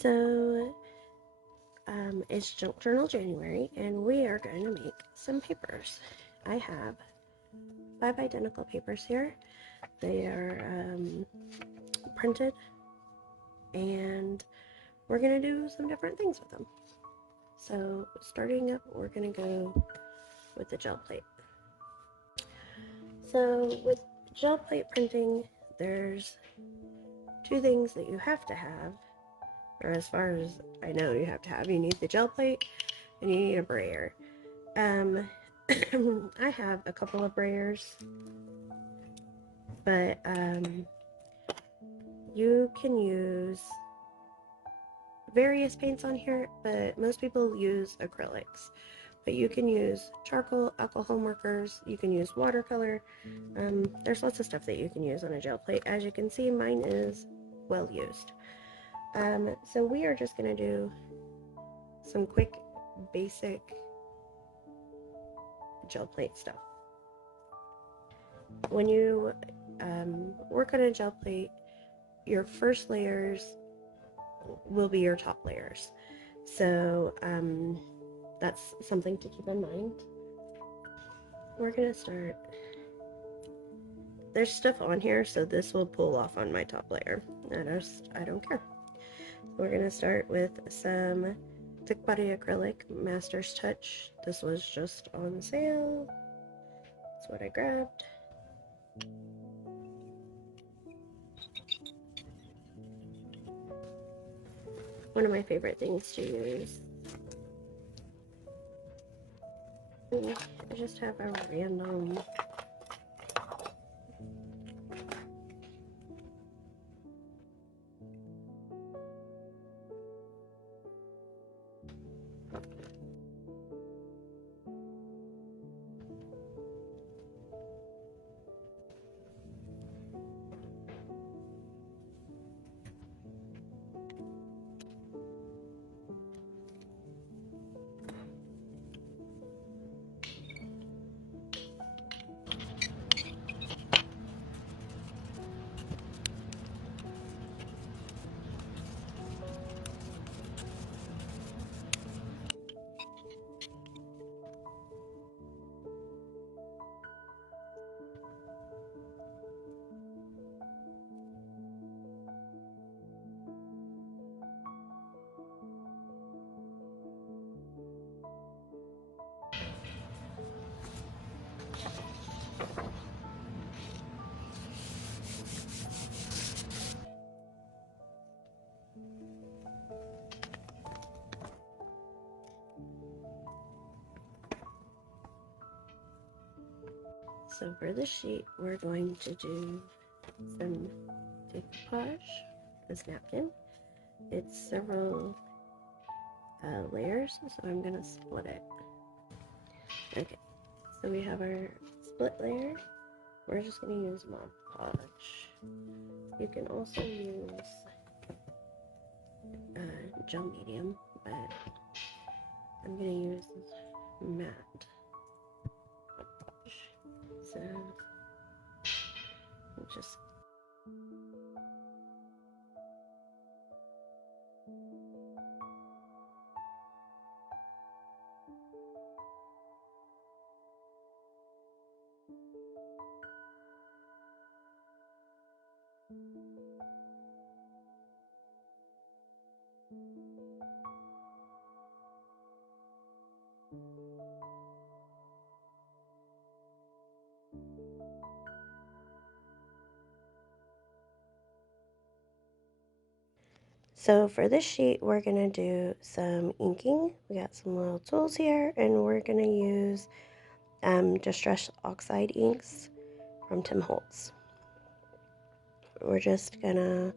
So, it's Junk Journal January, and we are going to make some papers. I have 5 identical papers here. They are printed, and we're going to do some different things with them. So, starting up, we're going to go with the gel plate. So, with gel plate printing, there's 2 things that you have to have, or as far as I know, you have to have. You need the gel plate, and you need a brayer. I have a couple of brayers, but you can use various paints on here, but most people use acrylics. But you can use charcoal, alcohol markers, you can use watercolor. There's lots of stuff that you can use on a gel plate. As you can see, mine is well used. So we are just going to do some quick, basic gel plate stuff. When you work on a gel plate, your first layers will be your top layers. So that's something to keep in mind. We're gonna start. There's stuff on here, so this will pull off on my top layer. I don't care. We're gonna start with some Thick Body Acrylic Master's Touch. This was just on sale. That's what I grabbed. One of my favorite things to use. I just have a random So for this sheet, we're going to do some decoupage, this napkin. It's several layers, so I'm going to split it. Okay, so we have our split layer. We're just going to use Mod Podge. You can also use gel medium, but I'm going to use matte Mod Podge. So just So for this sheet, we're going to do some inking. We got some little tools here, and we're going to use Distress Oxide inks from Tim Holtz. We're just going to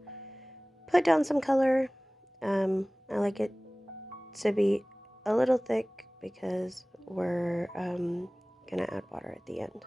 put down some color. I like it to be a little thick because we're going to add water at the end.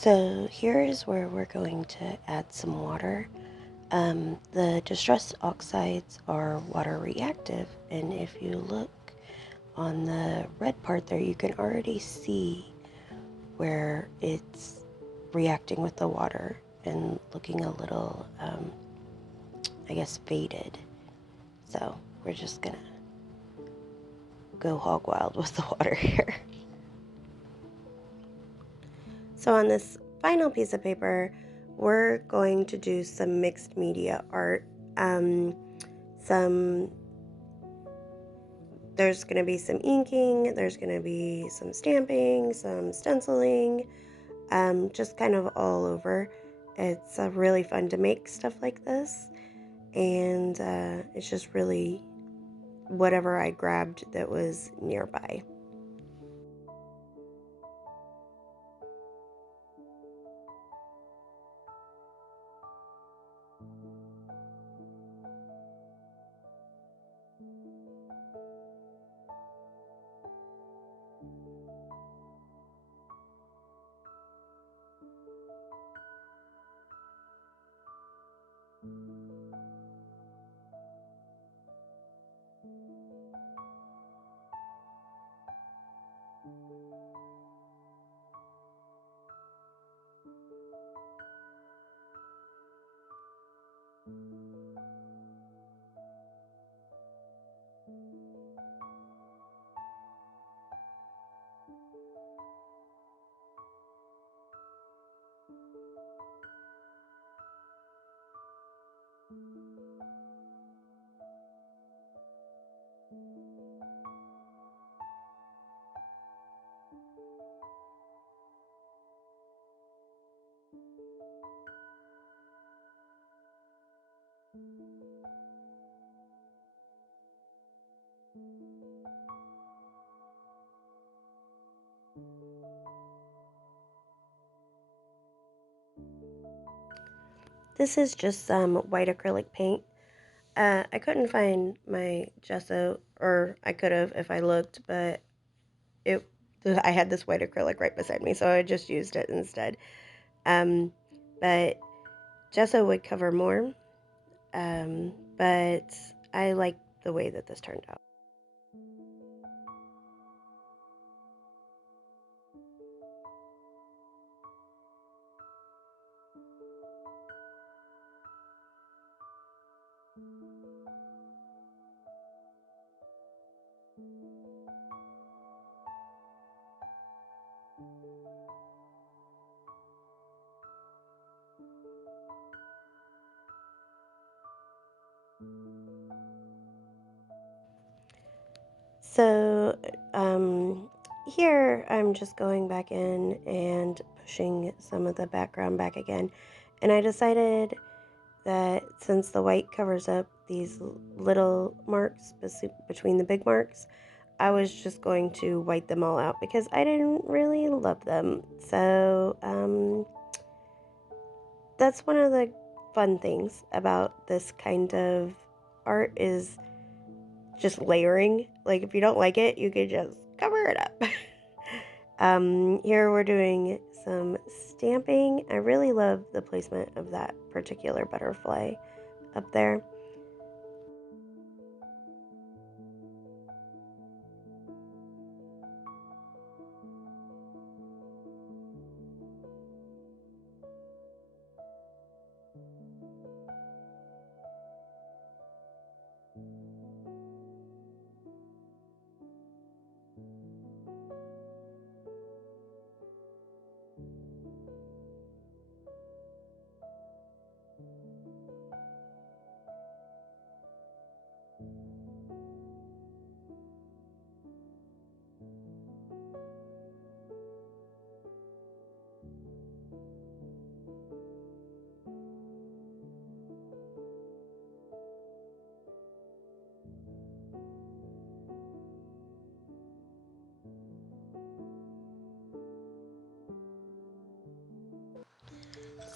So here is where we're going to add some water. The distress oxides are water reactive, and if you look on the red part there, you can already see where it's reacting with the water and looking a little, I guess, faded. So we're just gonna go hog wild with the water here. So on this final piece of paper, we're going to do some mixed media art. There's going to be some inking, there's going to be some stamping, some stenciling, just kind of all over. It's really fun to make stuff like this, and it's just really whatever I grabbed that was nearby. This is just some white acrylic paint. I couldn't find my gesso, or I could have if I looked, but I had this white acrylic right beside me, so I just used it instead. But gesso would cover more, but I like the way that this turned out. So here I'm just going back in and pushing some of the background back again. And I decided that since the white covers up these little marks between the big marks, I was just going to white them all out because I didn't really love them. So that's one of the fun things about this kind of art is just layering. Like if you don't like it, you could just cover it up. Here we're doing some stamping. I really love the placement of that particular butterfly up there.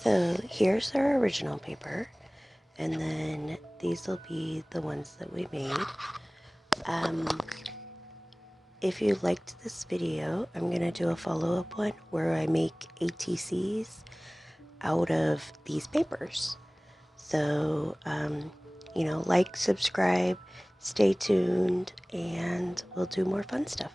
So here's our original paper, and then these will be the ones that we made. Um, if you liked this video, I'm going to do a follow-up one where I make ATCs out of these papers. So, like, subscribe, stay tuned, and we'll do more fun stuff.